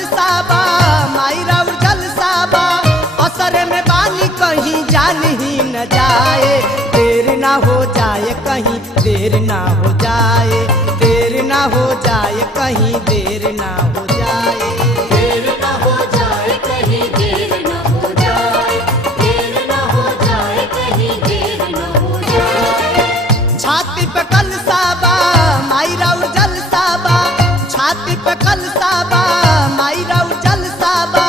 जलसाबा माई राउर जलसाबा असर में बानी कहीं जान ही न जाए देर ना हो जाए कहीं देर ना हो जाए देर ना हो जाए कहीं देर ना हो जाए देर ना हो जाए कहीं देर ना हो जाए देर ना हो जाए कहीं देर ना हो जाए। छाती पे कलसाबा माई राउर जलसाबा छाती पे कलसाबा माई राउर जलसाबा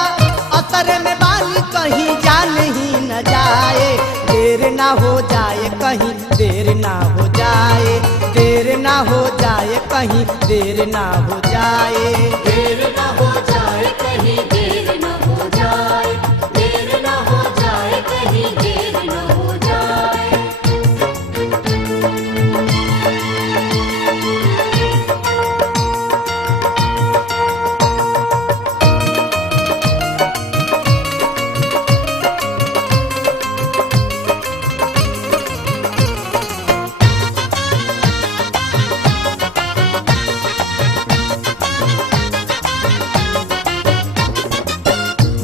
असर में बानी कहीं जान ही न जाए देर ना हो जाए कहीं देर ना हो जाए देर ना हो जाए कहीं देर ना हो जाए देर ना हो जाए कहीं देर ना हो जाए देर ना हो जाए कहीं देर ना हो जाए।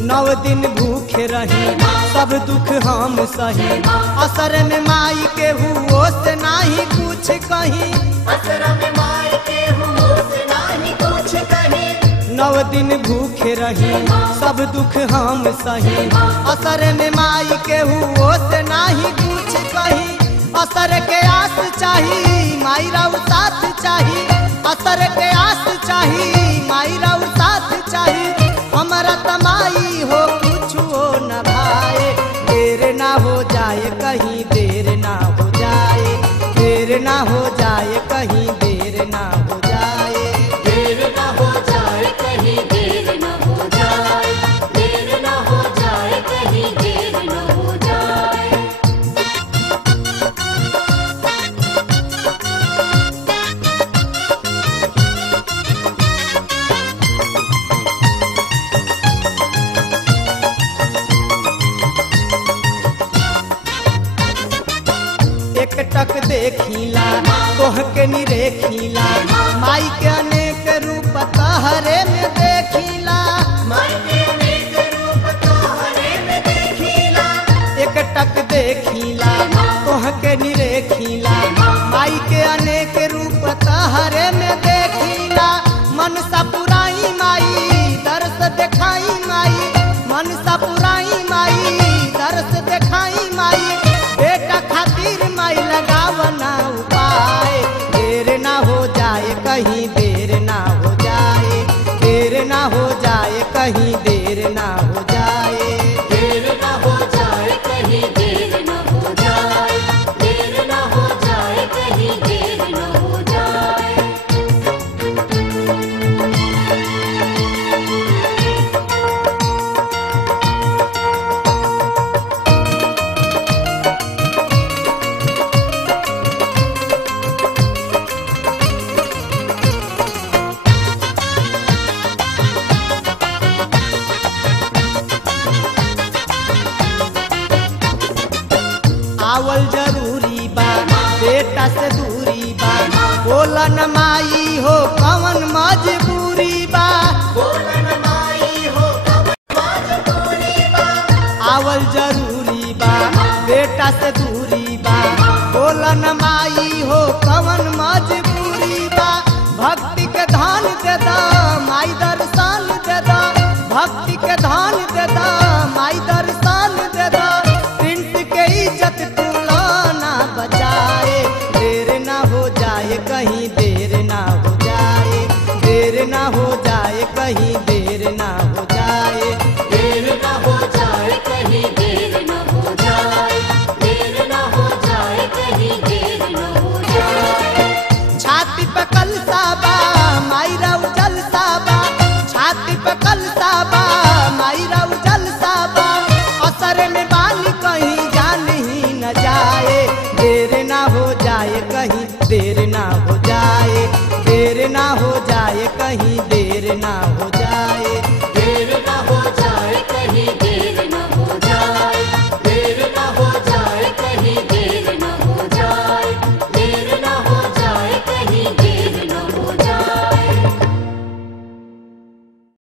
नौ दिन भूखे रही सब दुख हम सही असर में माई के हुओ से नाही कुछ कहीं असर में माई के हुओ से नाही कुछ कहीं। नौ दिन भूखे रही सब दुख हम सही असर में माई के हुओ से नाही कुछ कहीं असर के आस चाही माई राउर साथ चाही असर के आस चाही माई राउर साथ चाही हमारा तमाई हो कुछ हो न भाए देर ना हो जाए कहीं देर ना हो जाए देर ना हो जाए कहीं देर ना हो जाए देर ना हो जाए कहीं देर ना हो जाए देर ना हो जाए कहीं देर ना हो जाए। एक टक देखीला तोह के निरेखीला माई के अनेक रूप तहरे में देखीला माई के अनेक रूप तोहरे में देखीला। एक टक देखीला तोह के निरेखीला माई के अनेक रूप तहरे में देखीला मनसा पुराई माई दर्श देखाई माई मनसा पुराई माई दर्श देखाई माई बेटा खातिर माई लगावना उपाय देर ना हो जाए कहीं देर ना हो जाए देर ना हो जाए कहीं देर ना हो जाए देर ना हो जाए कहीं देर ना हो जाए देर ना हो जाए कहीं देर ना हो जाए। आवल जरूरी बा बेटा से दूरी बा बोला न माई हो कवन मजबूरी बा बोलन माई हो कब मजबूरी बा। आवल जरूरी बा बेटा से दूरी बा बोला न माई हो कवन मजबूरी बा भक्ति के धान दे दा माई दर्शन दे दा भक्ति के धान दे दा माई दर्शन दे दा प्रिंस के इज्जत तूला ना बचाए देर ना हो जाए कहीं देर ना हो जाए देर ना हो जाए कहीं देर ना हो जाए देर ना हो जाए कहीं देर ना हो जाए देर ना हो जाए कहीं देर ना हो जाए। छाती पे कलसाबा माई राउर जलसाबा छाती पे कलसाबा माई राउर जलसाबा असर में बानी कहीं जान ही न जाए देर ना हो जाए कहीं देर ना हो जाए देर ना हो जाए कहीं देर ना हो जाए